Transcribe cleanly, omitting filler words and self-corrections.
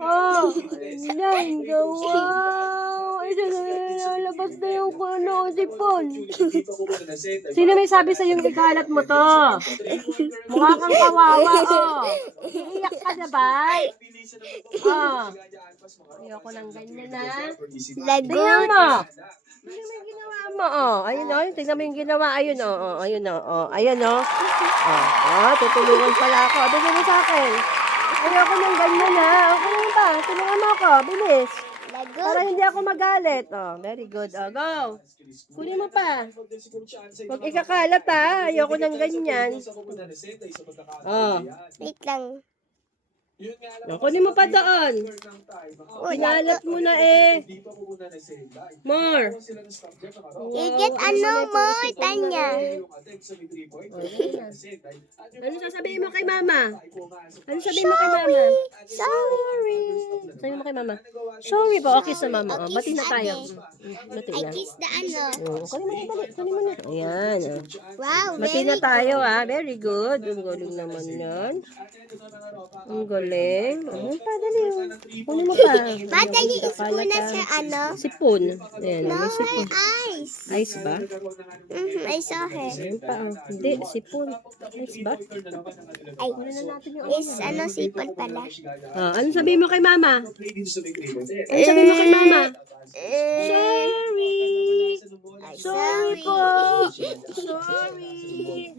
Oh, yan, wow. Ay, lalabas na yung sipon. Sino may sabi sa yung ikalat mo to? Mukha kang kawawa, oh. Iiyak ka na ba? Oh. Ayoko ng ganyan, ha? Tingnan mo. Tingnan mo yung ginawa mo, oh. Ayun, oh. Tingnan mo yung ginawa. Ayun, oh. Ayun, oh. Ayun, oh. Tutulungan pala ako. Bigyan mo sa akin. Ayoko ng ganyan, ha? Okay lang ba? Tulungan mo ako. Bilis. Para hindi ako magalit. Oh, very good. Oh, go. Kunin mo pa. Huwag ikakalat, ha? Ayoko ng ganyan. Oh. Wait lang. Kunin mo pa doon. Pinalat mo na eh. More. Igit more, Tanya. Ano sasabihin mo kay mama? Ano sasabihin mo kay mama? Sorry. Sabihin mo kay mama. Sorry po. Okay sa mama. Oh, bati na tayo. Bati I na. kiss the Kunin mo na dali. Kunin mo na. Ayan. Wow, Bati na tayo, ha. Very good. Ang galing naman yan. Ang galing. Pa, dali. Kunin mo pa. Bata yung spoon na sa Sipon. Ayan. No, May her sipon. eyes. Ice ba? I saw her. Ayan pa. Hindi. Sipon. Ice ba? Ay, is sipon pala. Ano sabihin mo kay mama? Ano sabihin mo kay mama? Sorry. Sorry po. Sorry.